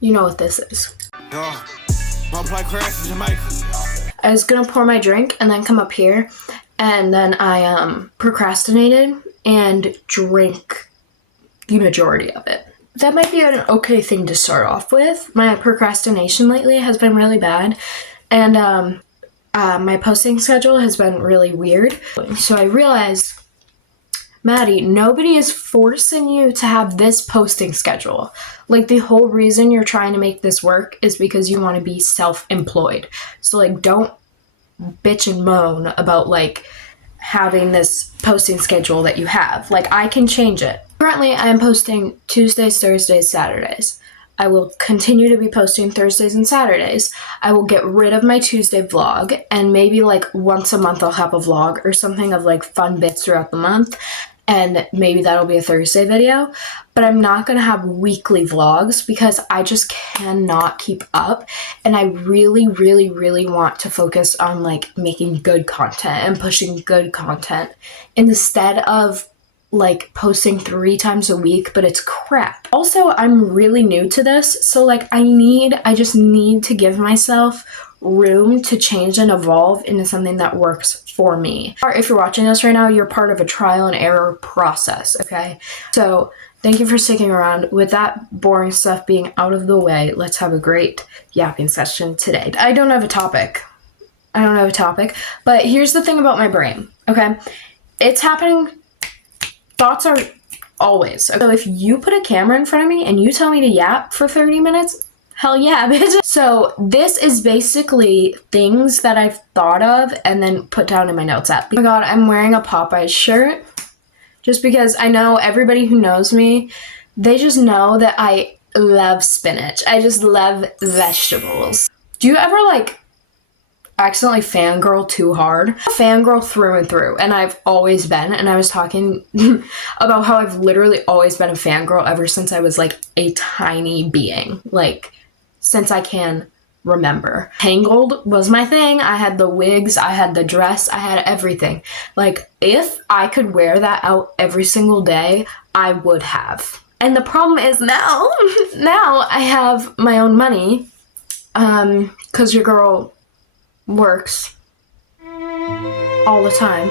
You know what this is. Yeah. Crash in Jamaica. I was gonna pour my drink and then come up here, and then I procrastinated and drank the majority of it. That might be an okay thing to start off with. My procrastination lately has been really bad, and my posting schedule has been really weird. So I realized, Maddie, nobody is forcing you to have this posting schedule. Like, the whole reason you're trying to make this work is because you want to be self-employed. So, like, don't bitch and moan about, like, having this posting schedule that you have. Like, I can change it. Currently, I am posting Tuesdays, Thursdays, Saturdays. I will continue to be posting Thursdays and Saturdays. I will get rid of my Tuesday vlog, and maybe, like, once a month I'll have a vlog or something of, like, fun bits throughout the month. And maybe that'll be a Thursday video, but I'm not going to have weekly vlogs because I just cannot keep up. And I really, really, really want to focus on, like, making good content and pushing good content instead of, like, posting 3 times a week, but it's crap. Also, I'm really new to this, so, like, I just need to give myself room to change and evolve into something that works for me. Or if you're watching this right now, you're part of a trial and error process, okay? So thank you for sticking around. With that boring stuff being out of the way, let's have a great yapping session today. I don't have a topic, but here's the thing about my brain, okay? It's happening. Thoughts are always. So if you put a camera in front of me and you tell me to yap for 30 minutes, hell yeah, bitch. So this is basically things that I've thought of and then put down in my notes app. Oh my god, I'm wearing a Popeyes shirt just because I know everybody who knows me, they just know that I love spinach. I just love vegetables. Do you ever, like, accidentally fangirl too hard? Fangirl through and through, and I've always been, and I was talking about how I've literally always been a fangirl ever since I was, like, a tiny being, like, since I can remember. Tangled was my thing. I had the wigs, I had the dress, I had everything. Like, if I could wear that out every single day, I would have. And the problem is now I have my own money, 'cause your girl works all the time.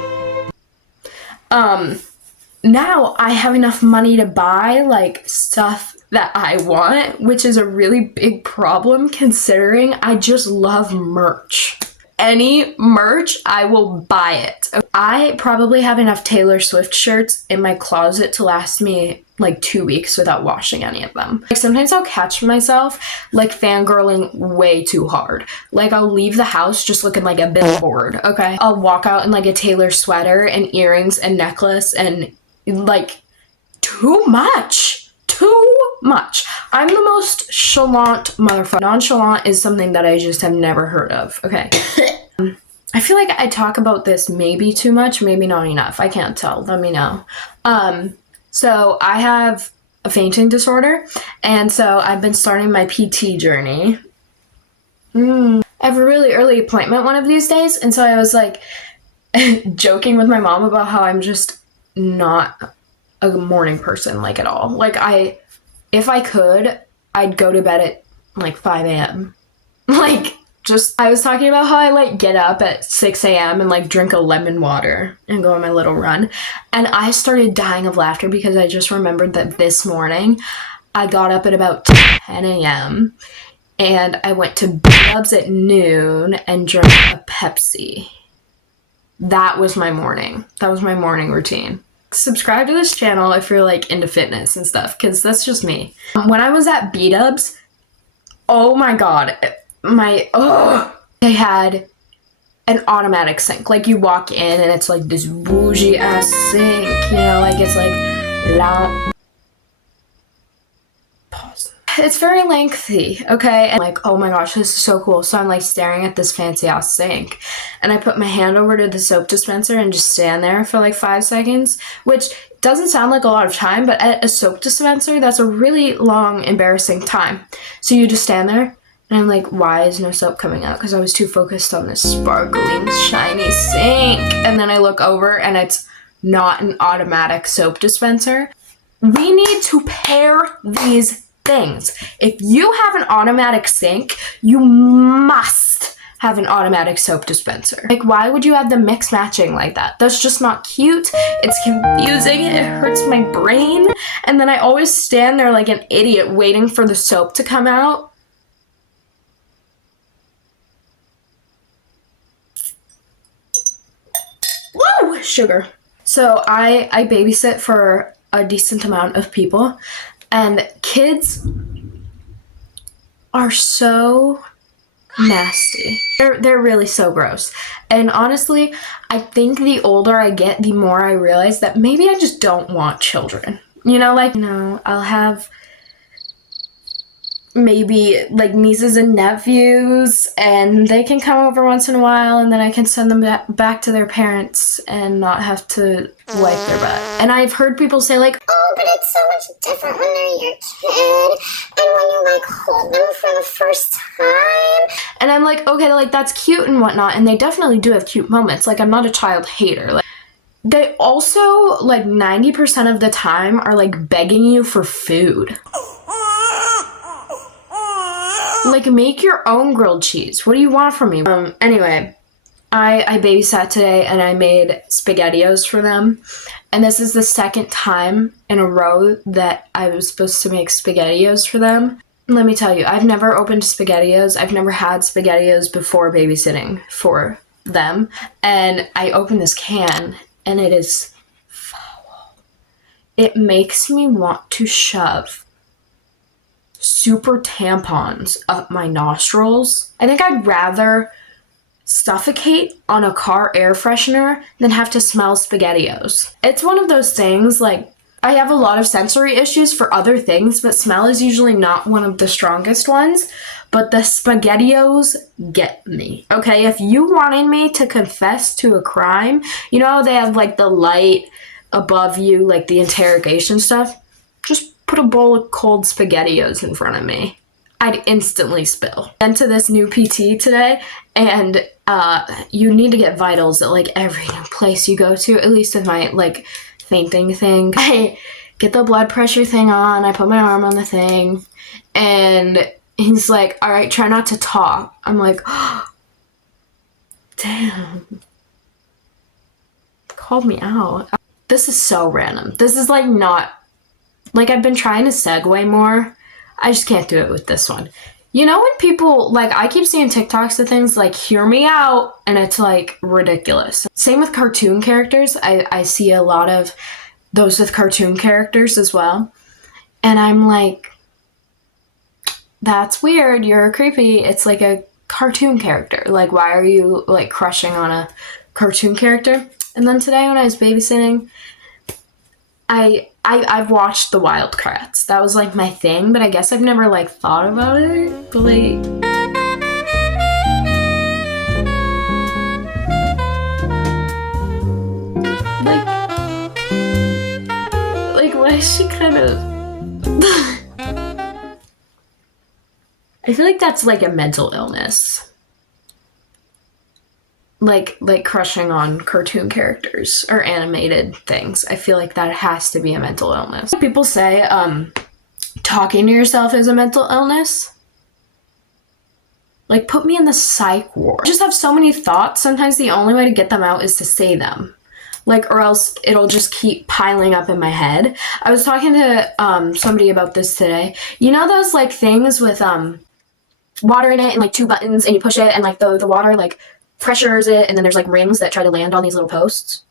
Now I have enough money to buy, like, stuff that I want, which is a really big problem considering I just love merch. Any merch, I will buy it. I probably have enough Taylor Swift shirts in my closet to last me, like, 2 weeks without washing any of them. Like, sometimes I'll catch myself, like, fangirling way too hard. Like, I'll leave the house just looking like a billboard, okay? I'll walk out in, like, a Taylor sweater and earrings and necklace and, like, too much. I'm the most chalant motherfucker. Nonchalant is something that I just have never heard of, okay? I feel like I talk about this maybe too much, maybe not enough. I can't tell. Let me know. So I have a fainting disorder, and so I've been starting my PT journey. I have a really early appointment one of these days, and so I was, like, joking with my mom about how I'm just not a morning person, like, at all. Like, if I could, I'd go to bed at, like, 5 a.m. Like, just, I was talking about how I, like, get up at 6 a.m. and, like, drink a lemon water and go on my little run. And I started dying of laughter because I just remembered that this morning I got up at about 10 a.m. and I went to B-Dubs at noon and drank a Pepsi. That was my morning. That was my morning routine. Subscribe to this channel if you're, like, into fitness and stuff, because that's just me. When I was at B-Dubs, oh my god, they had an automatic sink. Like, you walk in and it's, like, this bougie ass sink, you know, like, it's, like, loud. Pause. It's very lengthy, okay? And, like, oh my gosh, this is so cool. So I'm, like, staring at this fancy ass sink, and I put my hand over to the soap dispenser and just stand there for, like, 5 seconds, which doesn't sound like a lot of time, but at a soap dispenser, that's a really long, embarrassing time. So you just stand there, and I'm like, why is no soap coming out? Because I was too focused on this sparkling, shiny sink. And then I look over, and it's not an automatic soap dispenser. We need to pair these things. If you have an automatic sink, you must have an automatic soap dispenser. Like, why would you have them mix matching like that? That's just not cute. It's confusing. It hurts my brain. And then I always stand there like an idiot waiting for the soap to come out. Woo! Sugar. So I babysit for a decent amount of people, and kids are so nasty. They're really so gross. And honestly, I think the older I get, the more I realize that maybe I just don't want children. You know, like, I'll have maybe like nieces and nephews, and they can come over once in a while, and then I can send them back to their parents and not have to wipe their butt. And I've heard people say like, oh, but it's so much different when they're your kid and when you like hold them for the first time. And I'm like, okay, like that's cute and whatnot, and they definitely do have cute moments. Like, I'm not a child hater. Like, they also like 90% of the time are like begging you for food. Like, make your own grilled cheese. What do you want from me? Anyway, I babysat today, and I made SpaghettiOs for them. And this is the second time in a row that I was supposed to make SpaghettiOs for them. Let me tell you, I've never opened SpaghettiOs. I've never had SpaghettiOs before babysitting for them. And I opened this can, and it is foul. It makes me want to shove super tampons up my nostrils. I think I'd rather suffocate on a car air freshener than have to smell SpaghettiOs. It's one of those things, like, I have a lot of sensory issues for other things, but smell is usually not one of the strongest ones. But the SpaghettiOs get me. Okay, if you wanted me to confess to a crime, you know how they have like the light above you, like the interrogation stuff? Just put a bowl of cold SpaghettiOs in front of me. I'd instantly spill. Went to this new PT today, and you need to get vitals at like every new place you go to, at least with my like fainting thing. I get the blood pressure thing on, I put my arm on the thing, and he's like, all right, try not to talk. I'm like, oh, damn. Called me out. This is so random. This is like not, like, I've been trying to segue more. I just can't do it with this one. You know when people, like, I keep seeing TikToks of things like, hear me out, and it's like ridiculous. Same with cartoon characters. I see a lot of those with cartoon characters as well. And I'm like, that's weird. You're creepy. It's like a cartoon character. Like, why are you like crushing on a cartoon character? And then today when I was babysitting, I've watched the Wildcrats. That was like my thing, but I guess I've never like thought about it. But like why is she kind of I feel like that's like a mental illness. Like crushing on cartoon characters or animated things. I feel like that has to be a mental illness. People say talking to yourself is a mental illness. Like, put me in the psych ward. I just have so many thoughts. Sometimes the only way to get them out is to say them. Like, or else it'll just keep piling up in my head. I was talking to somebody about this today. You know those like things with water in it and like two buttons, and you push it and like the water like pressures it, and then there's like rings that try to land on these little posts,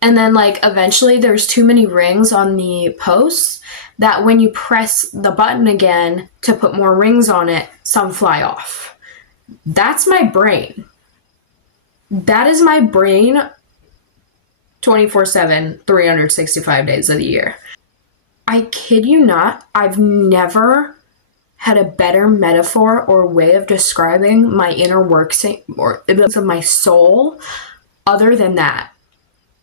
and then like eventually there's too many rings on the posts that when you press the button again to put more rings on it, some fly off. That's my brain. That is my brain 24/7, 365 days of the year. I kid you not, I've never had a better metaphor or way of describing my inner workings or of my soul other than that.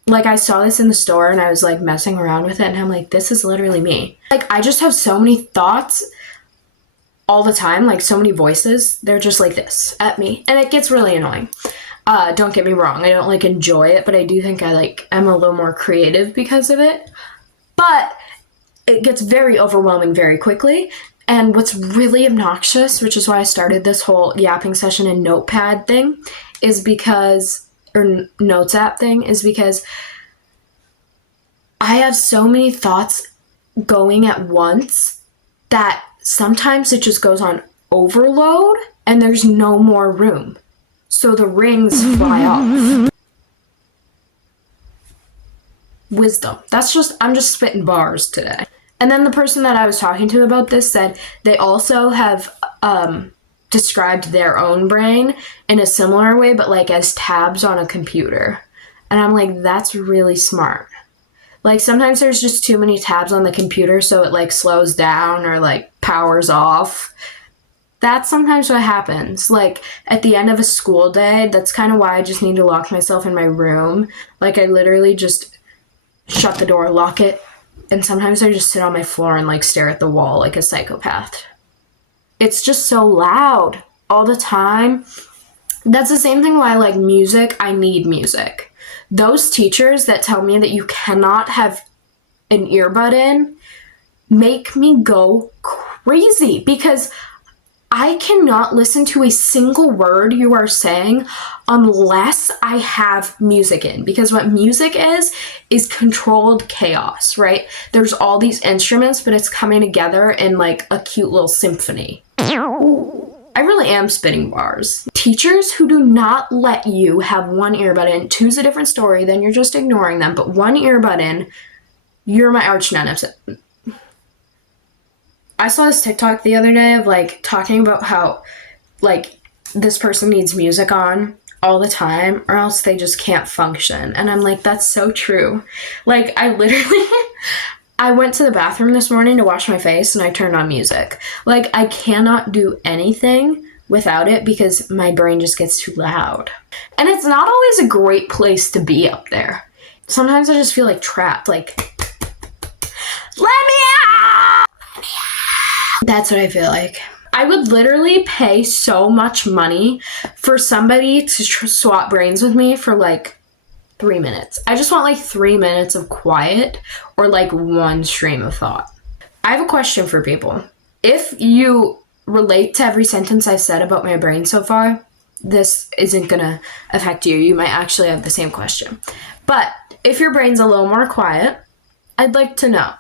Like, I saw this in the store and I was like messing around with it, and I'm like, this is literally me. Like, I just have so many thoughts all the time, like so many voices. They're just like this at me, and it gets really annoying. Don't get me wrong, I don't like enjoy it, but I do think I like am a little more creative because of it. But it gets very overwhelming very quickly. And what's really obnoxious, which is why I started this whole yapping session and notepad thing, is because, or notes app thing, is because I have so many thoughts going at once that sometimes it just goes on overload and there's no more room. So the rings fly off. Wisdom. I'm just spitting bars today. And then the person that I was talking to about this said they also have described their own brain in a similar way, but like as tabs on a computer. And I'm like, that's really smart. Like sometimes there's just too many tabs on the computer, so it like slows down or like powers off. That's sometimes what happens. Like at the end of a school day, that's kind of why I just need to lock myself in my room. Like I literally just shut the door, lock it, and sometimes I just sit on my floor and like stare at the wall like a psychopath. It's just so loud all the time. That's the same thing why I like music. I need music. Those teachers that tell me that you cannot have an earbud in make me go crazy because I cannot listen to a single word you are saying unless I have music in. Because what music is controlled chaos, right? There's all these instruments, but it's coming together in like a cute little symphony. I really am spitting bars. Teachers who do not let you have one earbud in, two's a different story, then you're just ignoring them, but one earbud in, you're my arch nemesis. I saw this TikTok the other day of like talking about how like this person needs music on all the time or else they just can't function. And I'm like, that's so true. Like I literally, I went to the bathroom this morning to wash my face and I turned on music. Like I cannot do anything without it because my brain just gets too loud. And it's not always a great place to be up there. Sometimes I just feel like trapped, like, let me out! That's what I feel like. I would literally pay so much money for somebody to swap brains with me for like 3 minutes. I just want like 3 minutes of quiet or like one stream of thought. I have a question for people. If you relate to every sentence I've said about my brain so far, this isn't gonna affect you. You might actually have the same question. But if your brain's a little more quiet, I'd like to know,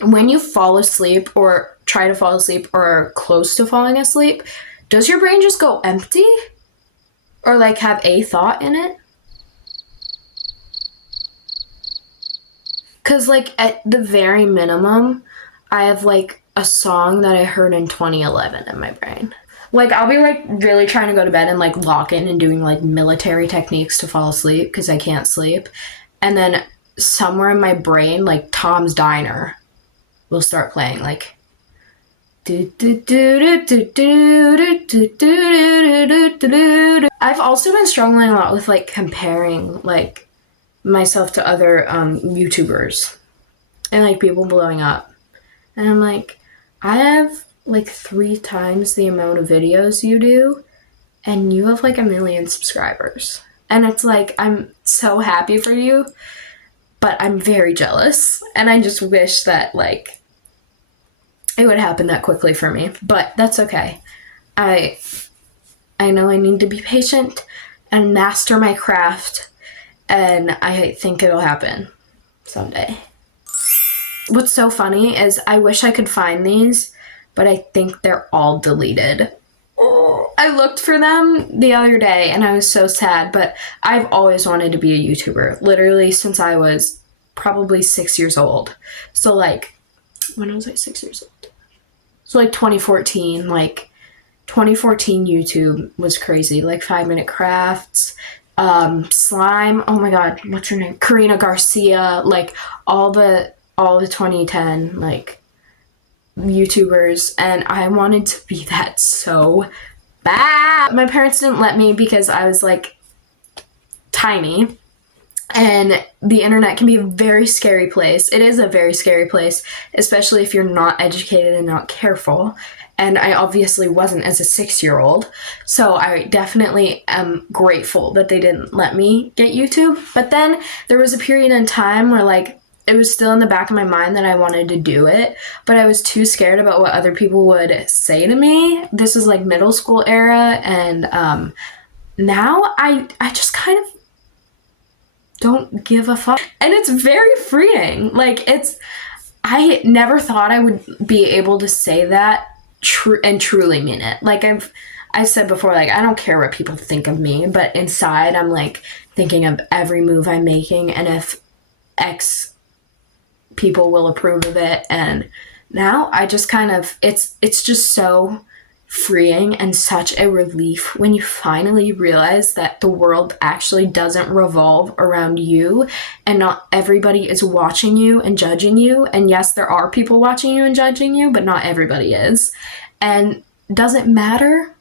when you fall asleep or try to fall asleep or are close to falling asleep, does your brain just go empty? Or like have a thought in it? Because like at the very minimum, I have like a song that I heard in 2011 in my brain. Like I'll be like really trying to go to bed and like lock in and doing like military techniques to fall asleep because I can't sleep. And then somewhere in my brain, like Tom's Diner will start playing like I've also been struggling a lot with like comparing like myself to other YouTubers and like people blowing up. And I'm like, I have like 3 times the amount of videos you do and you have like 1 million subscribers. And it's like, I'm so happy for you, but I'm very jealous. And I just wish that like it would happen that quickly for me, but that's okay. I know I need to be patient and master my craft, and I think it'll happen someday. What's so funny is I wish I could find these, but I think they're all deleted. I looked for them the other day and I was so sad, but I've always wanted to be a YouTuber, literally since I was probably 6 years old. So like, when was I 6 years old? So like 2014, like 2014 YouTube was crazy. Like 5-Minute Crafts, Slime, oh my god, what's her name? Karina Garcia, like all the 2010 like YouTubers, and I wanted to be that so bad. My parents didn't let me because I was like tiny. And the internet can be a very scary place. It is a very scary place, especially if you're not educated and not careful. And I obviously wasn't as a 6-year-old. So I definitely am grateful that they didn't let me get YouTube. But then there was a period in time where like it was still in the back of my mind that I wanted to do it, but I was too scared about what other people would say to me. This is like middle school era, and now I just kind of don't give a fuck. And it's very freeing. Like, I never thought I would be able to say that and truly mean it. Like, I've said before, like, I don't care what people think of me, but inside I'm like thinking of every move I'm making and if X people will approve of it. And now I just kind of, it's just so freeing and such a relief when you finally realize that the world actually doesn't revolve around you and not everybody is watching you and judging you. And yes, there are people watching you and judging you, but not everybody is. And doesn't matter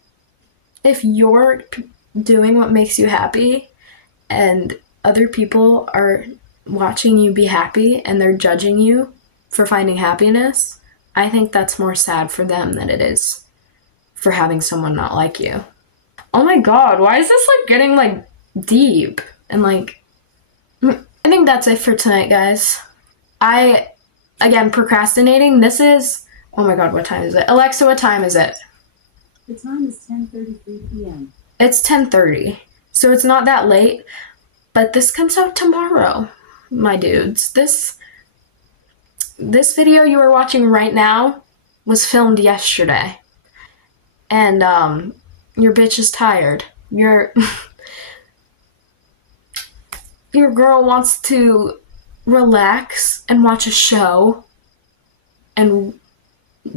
if you're doing what makes you happy and other people are watching you be happy and they're judging you for finding happiness. I think that's more sad for them than it is for having someone not like you. Oh my god, why is this like getting like deep? And like, I think that's it for tonight, guys. Again, procrastinating, this is, oh my god, what time is it? Alexa, what time is it? The time is 10:33 p.m. It's 10:30, so it's not that late, but this comes out tomorrow, my dudes. This video you are watching right now was filmed yesterday. And your bitch is tired. Your girl wants to relax and watch a show and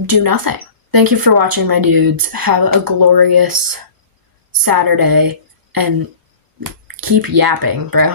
do nothing. Thank you for watching, my dudes. Have a glorious Saturday and keep yapping, bro.